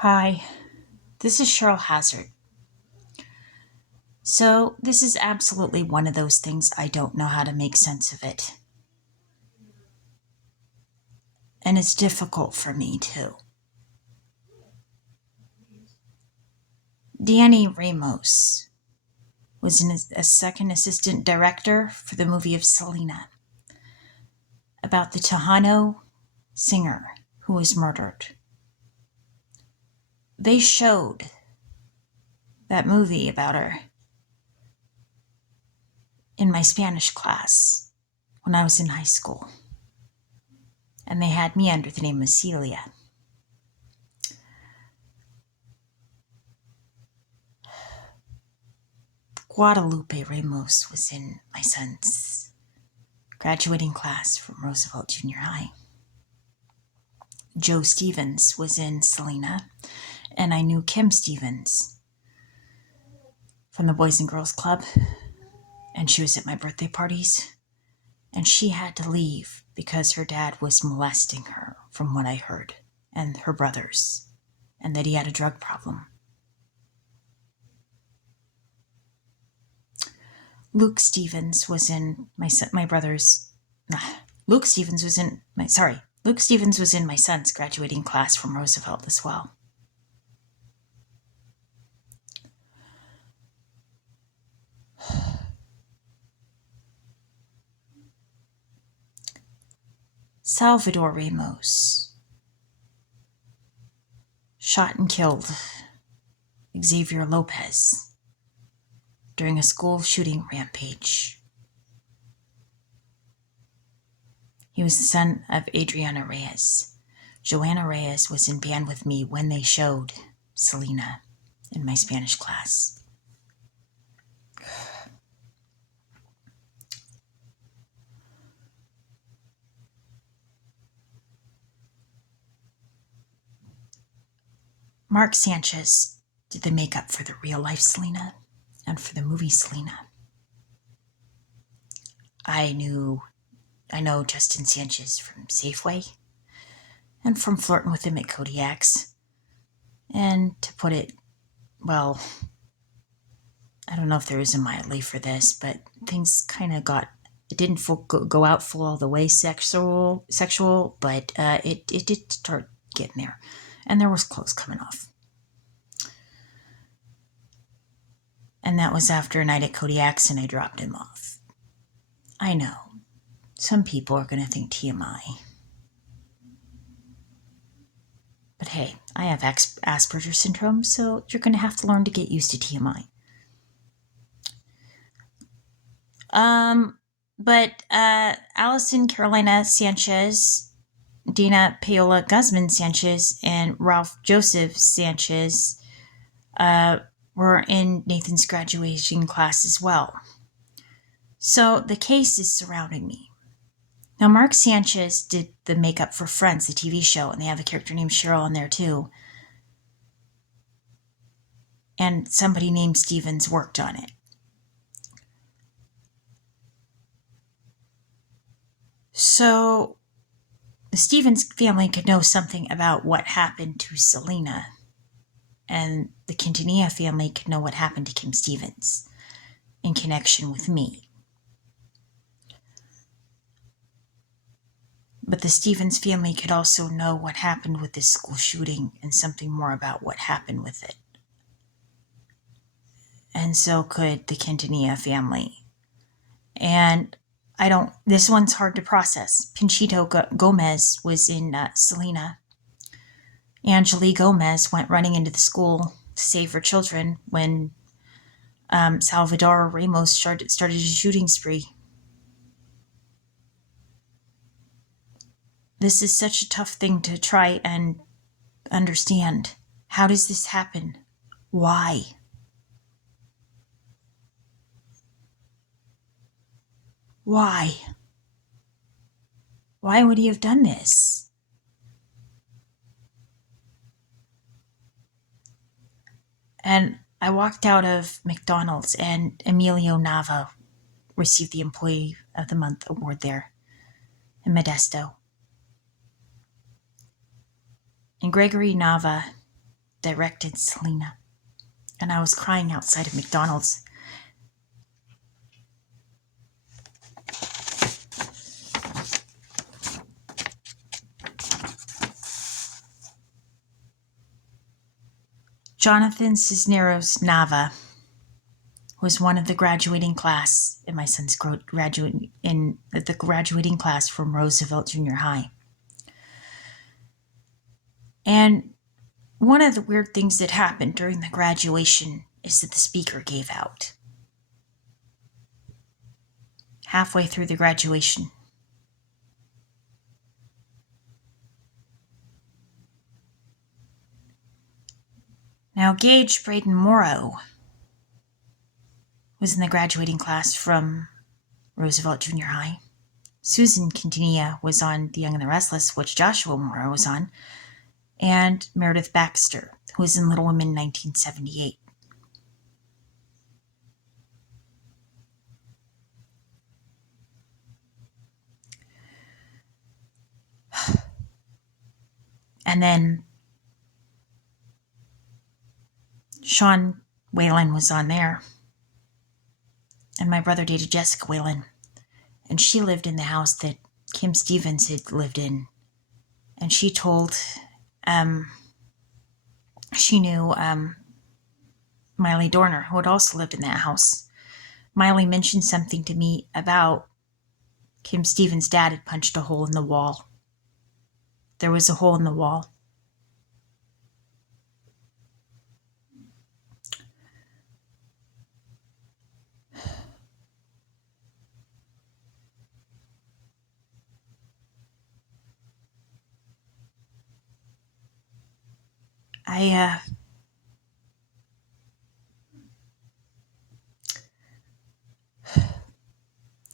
Hi, this is Cheryl Hazzard. So, this is absolutely one of those things I don't know how to make sense of it. And it's difficult for me too. Danny Ramos was a second assistant director for the movie of Selena about the Tejano singer who was murdered. They showed that movie about her in my Spanish class when I was in high school. And they had me under the name of Celia. Guadalupe Ramos was in my son's graduating class from Roosevelt Junior High. Joe Stevens was in Selena, and I knew Kim Stevens from the Boys and Girls Club, and she was at my birthday parties, and she had to leave because her dad was molesting her, from what I heard, and her brothers, and that he had a drug problem. Luke Stevens was in my brother's. Luke Stevens was in my son's graduating class from Roosevelt as well. Salvidor Ramos shot and killed Xavier Lopez during a school shooting rampage. He was the son of Adriana Reyes. Joanna Reyes was in band with me when they showed Selena in my Spanish class. Mark Sanchez did the makeup for the real life Selena and for the movie Selena. I know Justin Sanchez from Safeway and from flirting with him at Kodiak's. And to put it, well, I don't know if there is a mildly for this, but things kind of it didn't go out full all the way sexual, but it did start getting there. And there was clothes coming off. And that was after a night at Kodiak's and I dropped him off. I know. Some people are going to think TMI. But hey, I have Asperger's syndrome, so you're going to have to learn to get used to TMI. But Allison Carolina Sanchez, Dina Paola Guzman Sanchez, and Ralph Joseph Sanchez were in Nathan's graduation class as well. So the case is surrounding me. Now, Mark Sanchez did the makeup for Friends, the TV show, and they have a character named Cheryl in there too. And somebody named Stevens worked on it. So the Stevens family could know something about what happened to Selena, and the Quintanilla family could know what happened to Kim Stevens in connection with me. But the Stevens family could also know what happened with this school shooting and something more about what happened with it. And so could the Quintanilla family. And this one's hard to process. Pinchito Gomez was in Selena. Angelique Gomez went running into the school to save her children when Salvidor Ramos started a shooting spree. This is such a tough thing to try and understand. How does this happen? Why? Why? Why would he have done this? And I walked out of McDonald's and Emilio Nava received the Employee of the Month award there in Modesto. And Gregory Nava directed Selena, and I was crying outside of McDonald's. Jonathan Cisneros Nava was one of the graduating class in my son's graduating class from Roosevelt Junior High. And one of the weird things that happened during the graduation is that the speaker gave out. Halfway through the graduation. Now, Gage Braden Morrow was in the graduating class from Roosevelt Junior High. Susan Quintanilla was on The Young and the Restless, which Joshua Morrow was on, and Meredith Baxter, who was in Little Women 1978. And then Sean Whalen was on there. And my brother dated Jessica Whalen. And she lived in the house that Kim Stevens had lived in. And she told, she knew Miley Dorner, who had also lived in that house. Miley mentioned something to me about Kim Stevens' dad had punched a hole in the wall. There was a hole in the wall. I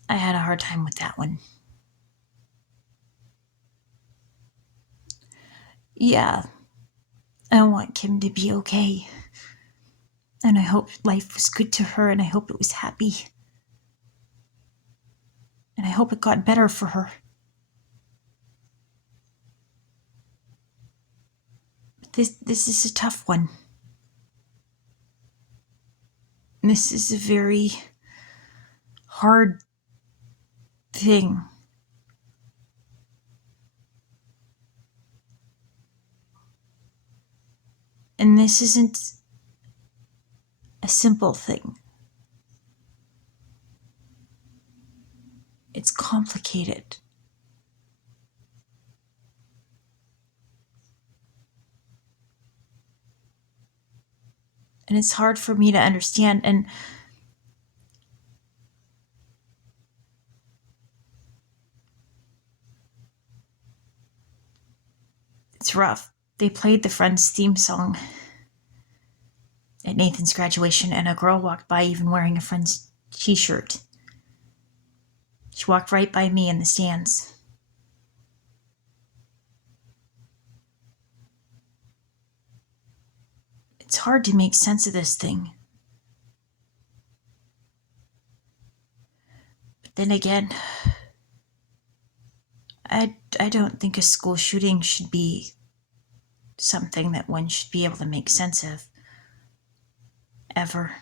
had a hard time with that one. Yeah, I want Kim to be okay. And I hope life was good to her, and I hope it was happy. And I hope it got better for her. But this is a tough one. This is a very hard thing. And this isn't a simple thing. It's complicated. And it's hard for me to understand. And it's rough. They played the Friends theme song at Nathan's graduation, and a girl walked by even wearing a Friends t-shirt. She walked right by me in the stands. It's hard to make sense of this thing. But then again, I don't think a school shooting should be something that one should be able to make sense of. Ever.